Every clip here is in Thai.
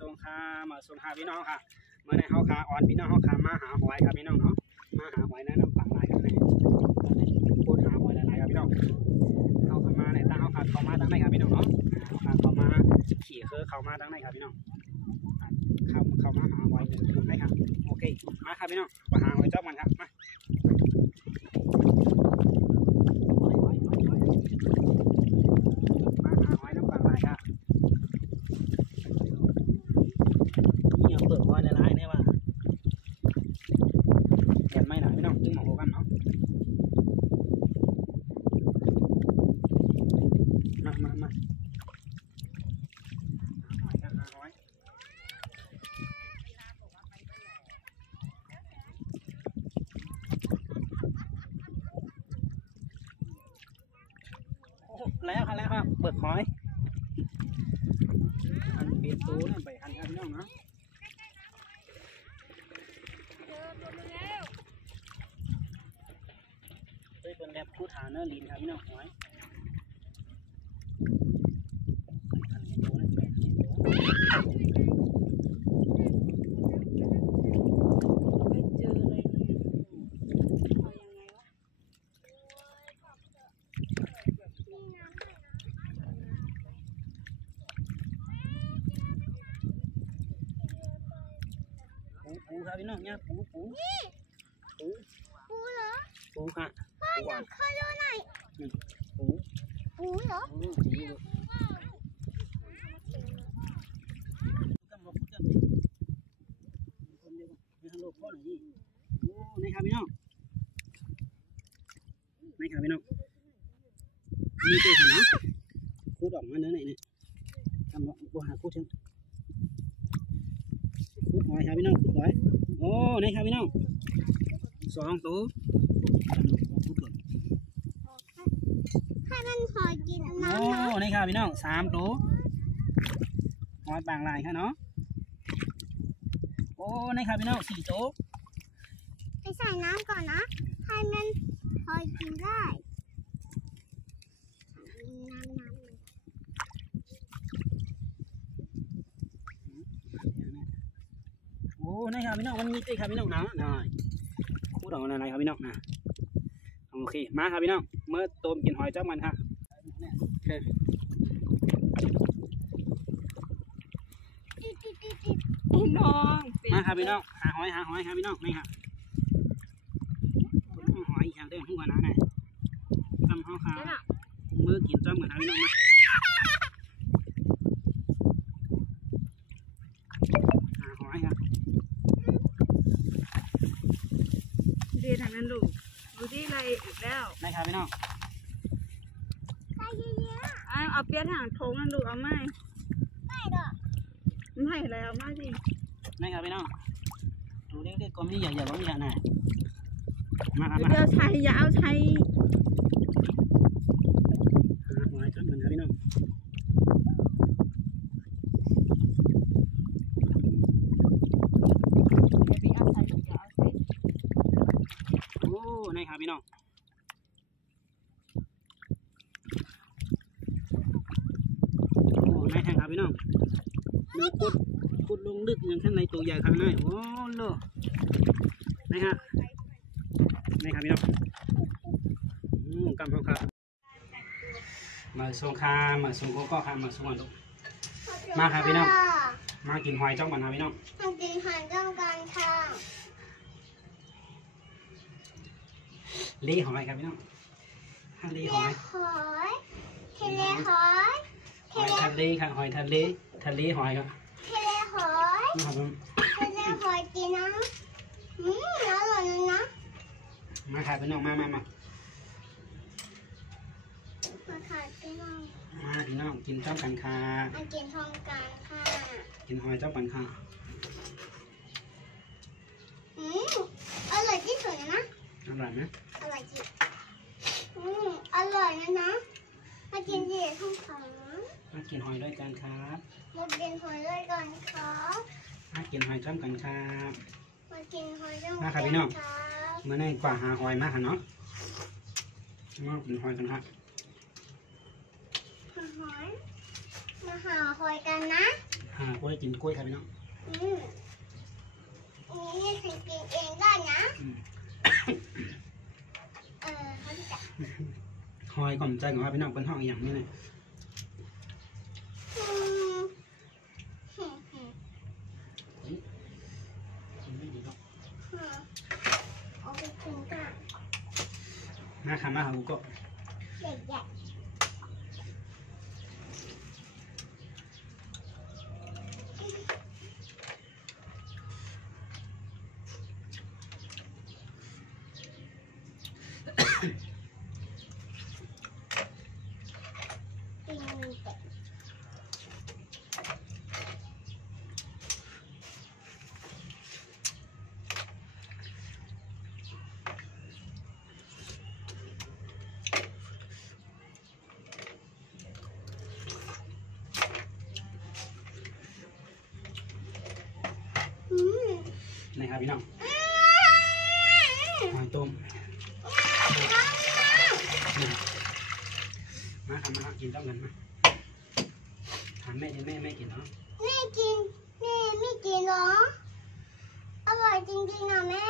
ส่งค่ามาส่งหาพี่น้องค่ะเมื่อในเฮาขาอ่อนพี่น้องเฮาขามาหาหอยครับพี่น้องเนาะมาหาหอยนะน้ำปังลายครับเนี่ยพูดหาหอยหลายๆครับพี่น้องเฮาขามาเนี่ยตั้งเฮาขาเข้ามาตั้งไหนครับพี่น้องเนาะเฮาขาเข้ามาขี่คือเข้ามาตั้งไหนครับพี่น้องเข้ามาหาหอยได้ครับโอเคมาครับพี่น้องมาหาหอยเจ้ามันครับมาแล้วครับเปิดหอยอันเบียดตูนั่นไปหันครับพี่น้องเนาะด้วยเป็นแบบพูดหาเนื้อลีนครับพี่น้องหอยปูครับพี่น้องเนี่ยปูเหรอปูค่ะพ่ออยากเข้าดูหน่อยปูเหรอนี่ครับพี่น้องนี่ครับพี่น้องมีเจอหันนะคูดออกมาเนื้อไหนเนี่ยทำบัวหาคูดเช่นคูดหอยครับพี่น้องคูดหอยโอ้นี่ครับพี่น้อง2 ตัวให้มันหอยกินน้ำ โอ้นี่ครับพี่น้อง3 ตัวหอยบางลายค่ะเนาะโอ้นี่ครับพี่น้อง4 ตัวไปใส่น้ำก่อนนะให้มันหอยกินได้โอ้นี่ครับพี่น้องมันมีตีครับพี่น้องนะได้คู่ดอกอะไรครับพี่น้องนะโอเคมาครับพี่น้องเมื่อต้มกินหอยเจ้ามันครับน้องมาครับพี่น้องหาหอยครับพี่น้องนี่ครับหอยอย่างเดิมหัวหน้าเนี่ยทำข้าวขาเมื่อกินเจ้าเหมือนครับพี่น้องมาหาหอยครับดีทางนั้นลูกดูที่อะไรอีกแล้วนี่ครับพี่น้องเอาเปี๊ยกหางทงนั่นลูกเอาไม่หรอกไม่แล้วมาสินี่ครับพี่น้องดูเล็กๆก็มีใหญ่ๆก็มีใหญ่หน่อยมาครับเดี๋ยวใช้อย่าเอาใช้หาหอยครับเหมือนครับพี่น้องโอ้นี่ครับพี่น้องโอ้ในแทงครับพี่น้องมีขุดลงลึกอย่างข้างในตัวใหญ่ข้างในโอ้โลนี่ฮะนี่ครับพี่น้องกำลังครับมาส่งข้ามาส่งก็ข้ามาส่งลูกมาครับพี่น้องมากินหอยจ้องบันครับพี่น้องมากินหอยจ้องกันค่ะเลี้ยหอยครับพี่น้องเลี้ยหอยทะเลหอยหอยทะเลครับหอยทะเลหอยครับทะเลหอยทะเลหอยกินนะอร่อยนะมาครับพี่น้องมาค่ะพี่น้องมาพี่น้องกินจ้องกันค่ะมากินทองกันค่ะกินหอยจ้องกันค่ะอร่อยที่สุดนะอร่อยไหมอร่อยจริงอร่อยนะมากินเดี๋ยวท้องขามากินหอยด้วยกันครับมากินหอยด้วยกันครับมากินหอยจ้องกันครับมากินหอยจ้องมาครับพี่น้องเมื่อไหร่กว่าหาหอยมาค่ะเนาะมากินหอยกันครับมาหอยกันนะ หาก็ได้กินกล้วยครับพี่น้อง นี่ฉันกินเองได้นะ อืม เขาจะ หอยก่อมใจของพี่น้องเป็นห้องอย่างนี้เลย ไม่ดีหรอก เอาไปกินกัน มาค่ะมาหากูก็ ใหญ่ๆกินแต่ นะครับพี่น้องหอยต้มมาค่ะมากินต้องกันมาถามแม่ดิแม่กินเนาะ แม่กินแม่ไม่กินเหรออร่อยจริงๆนะแม่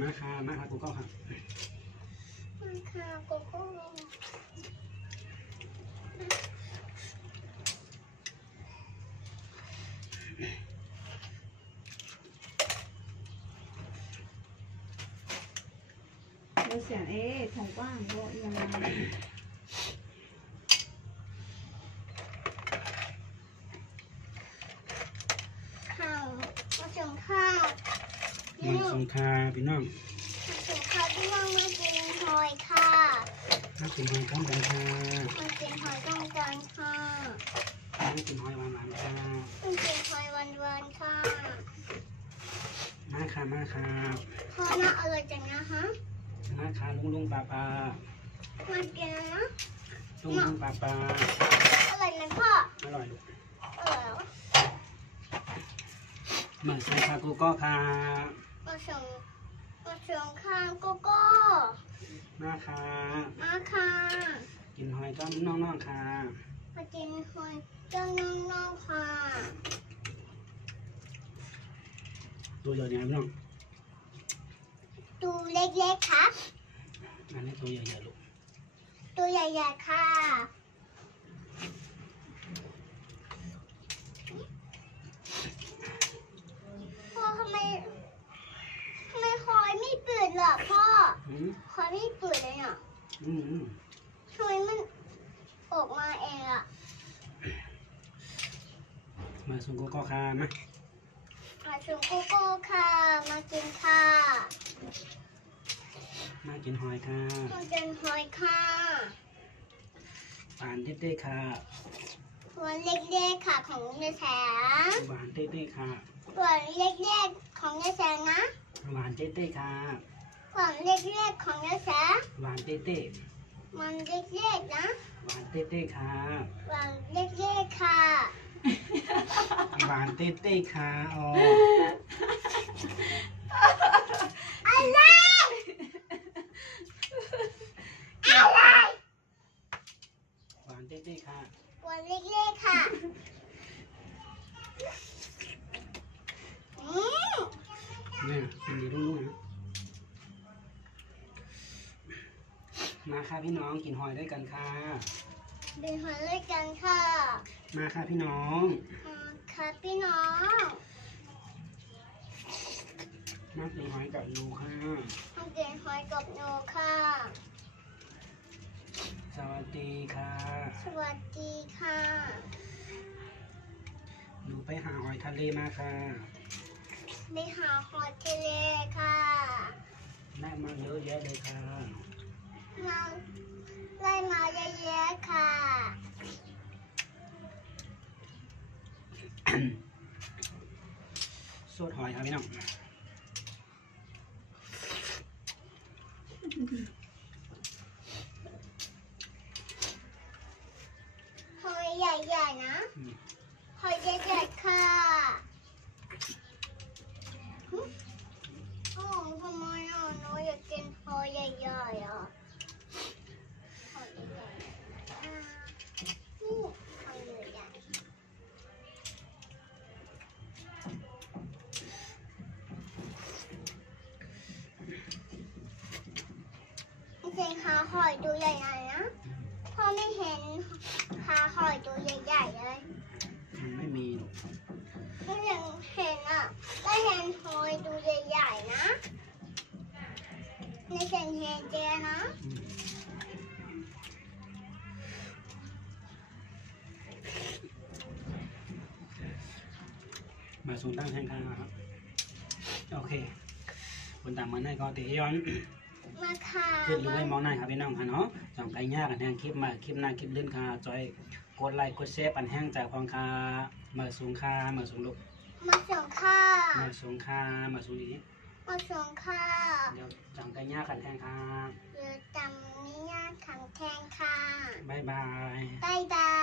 มาค่ะกูก็ค่ะ มันค่ะโกโก้ เราเสียงถงกว้างโบยังไง ข้าวมาถึงข้าว มาสงคาพี่น้อง มาถึงข้าวที่ว่างมากินหอยค่ะ มากินหอยต้มกันค่ะ มากินหอยต้องการค่ะ มากินหอยหวานๆค่ะ มากินหอยวันๆค่ะ มาค่ะ พ่อน่าอร่อยจังนะฮะ มาค่ะลุงปลา มากินนะ ลุงปลา อร่อยไหมพ่อ อร่อยลูก อร่อยเหรอ มาใส่ค่ะกูก็ค่ะ มาส่งข้าวโกโก้ มาค่ะ มาค่ะ กินหอยต้มน้องๆค่ะ มากินหอยเจ้าน้องๆค่ะ ตัวใหญ่เนี่ยพี่น้อง ตูเล็กๆครับ อันนี้ตัวใหญ่ๆลูก ตัวใหญ่ๆค่ะพ่อทำไมคอยไม่เปิดล่ะพ่อ อืม คอยไม่เปิดเลยอ่ะ อืม ทำไมมันออกมาเองอ่ะ มาส่งกูก็ค่ะมา มาส่งโกโก้ค่ะ มากินค่ะ มากินหอยค่ะ มากินหอยค่ะ หวานเต้ๆค่ะ ตัวเล็กๆค่ะของยายแสง หวานเต้ๆค่ะ ตัวเล็กๆของยายแสงนะ หวานเต้ๆค่ะ ตัวเล็กๆของยายแสง หวานเต้ มันเล็กๆนะ ๆหวานเต้ๆค่ะ ตัวเล็กๆค่ะ หวานเต้ๆค่ะอ๋อ อะไรอะไร หวานเต้ๆค่ะ ตัวเล็กๆค่ะอืม เนี่ยกินดีรุ่งๆนะมาค่ะพี่น้องกินหอยด้วยกันค่ะ เป็นหอยด้วยกันค่ะ มาค่ะพี่น้อง ค่ะพี่น้อง มากินหอยกับหนูค่ะ ทำเกินหอยกับโนค่ะ สวัสดีค่ะ สวัสดีค่ะ หนูไปหาหอยทะเลมาค่ะ ไปหาหอยทะเลค่ะ ได้มาเยอะแยะเลยค่ะ มาไล่มาเยอะๆค่ะ สดหอยครับพี่น้อง หอยใหญ่ๆนะ หอยใหญ่ๆค่ะโอ้ทำไมอ่ะหนูอยากกินหอยใหญ่ๆอ่ะหอยใหญ่ๆ หาหอยตัวใหญ่ๆเลย มันไม่มีหรอก ก็ยังเห็นอ่ะก็เห็นหอยตัวใหญ่ๆนะในเห็นเจนะ อืมมาสูนตั้งแทงข้างนะครับโอเคคนตามมาในก็ตีย้อน มาคา ขึ้นหรือไม่มองหน้าครับพี่น้องค่ะเนาะจองไก่ย่างกันแห้งคลิปมาคลิปหน้าคลิปลื่นค่ะจอยกดไลค์กดแชร์ปันแห้งจากความคามาสูงค่ามาสูงลูก มาส่งข้า มาสูงค่ามาสูงอีก มาส่งข้า เดี๋ยวจองไก่ย่างกันแห้งค่ะ หรือจำนิยามขังแทงค่ะ บายบาย บายบาย